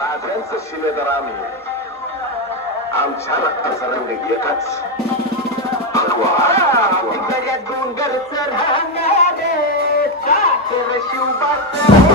राजांचं शिलेदार आम्ही, आमच्या रक्ताचा रंग एकच डोंगरचं राहणारे साखर शिवबाचं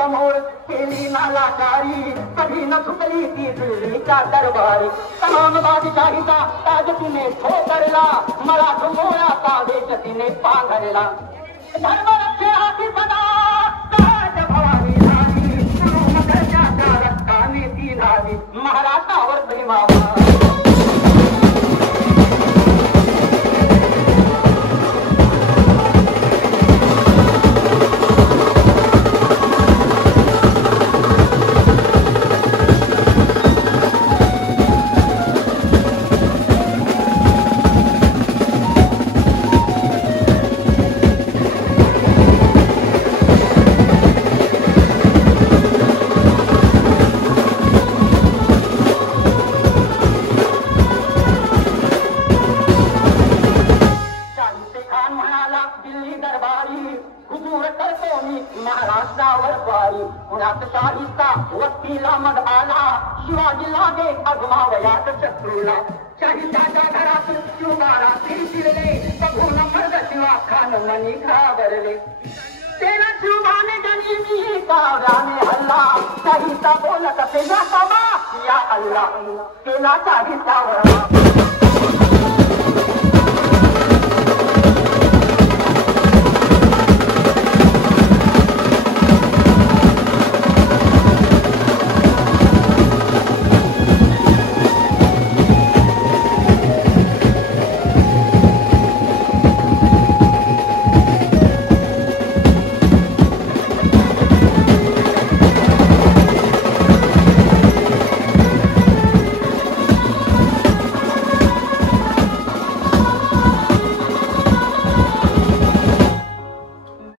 समोर केली नालाकारी कधी न सुटली ती दिल्लीच्या दरबारी तमाम बादशाहीचा ताज तिने ठोकरला मला डोंगोळा कावेश तिने पांघरला धर्मरक्षे हाती सदा ताज भवानी झाली नगरच्या रक्ताने ती झाली महाराष्ट्रावर प्रेमावा महाराष्ट्रावर बारी पुण्यात शाहीचा वस्तीला मग आला शिवाजी लागे अगमावयात शत्रूला शाहीच्या घरात शिवबाला शिरले बघून मर्द शिवा खान मनी घाबरले तेना शिवबाने गनिमी काव्याने हल्ला शाहीचा बोलत तेना समा या अल्लाह केला शाहीचा